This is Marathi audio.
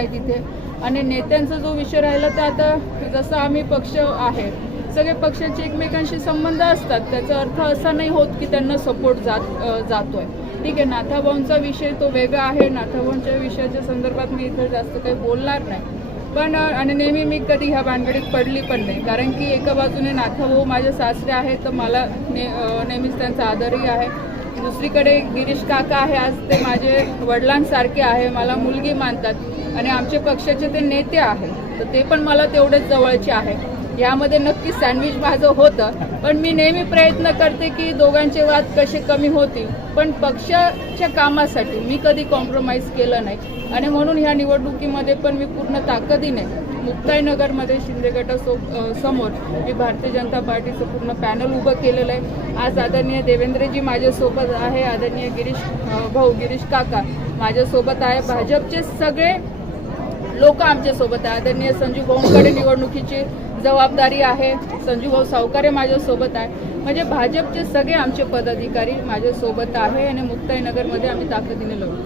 तिथे आणि नेत्यांचा जो विषय राहिला तर आता जसं आम्ही पक्ष आहे, सगळे पक्षाचे एकमेकांशी संबंध असतात, त्याचा अर्थ असा नाही होत की त्यांना सपोर्ट जातोय. ठीक आहे, नाथाभाऊंचा विषय तो वेगळा आहे. नाथाभाऊंच्या विषयाच्या संदर्भात मी इथं जास्त काही बोलणार नाही, पण आणि नेहमी मी कधी ह्या भानगडीत पडली पण नाही, कारण की एका बाजूने नाथाभाऊ माझे सासरे आहेत तर मला नेहमीच त्यांचा आदरही आहे. दुसरीकडे गिरीश काका आहे, आज ते माझे वडिलांसारखे आहे, मला मुलगी मानतात आणि आमच्या पक्षाचे ते नेते आहेत, तर ते पण मला तेवढेच जवळचे आहे. यामध्ये नक्की सँडविच माझं होतं, पण मी नेहमी प्रयत्न करते की दोघांचे वाद कसे कमी होतील, पण पक्षाच्या कामासाठी मी कधी कॉम्प्रोमाइज केलं नाही. आणि म्हणून ह्या निवडणुकीमध्ये पण मी पूर्ण ताकदीने मुक्ताईनगरमध्ये शिंदे गटासमोर मी भारतीय जनता पार्टीचं पूर्ण पॅनल उभं केलेलं आहे. आज आदरणीय देवेंद्रजी माझ्यासोबत आहे, आदरणीय गिरीश काका माझ्यासोबत आहे, भाजपचे सगळे लोक आमच्यासोबत आहे. आदरणीय संजू भाऊंकडे निवडणुकीची जबाबदारी आहे, संजू भाऊ सावकारे माझ्यासोबत आहे. म्हणजे भाजपचे सगळे आमचे पदाधिकारी माझ्यासोबत आहे आणि मुक्ताईनगरमध्ये आम्ही ताकदीने लढू.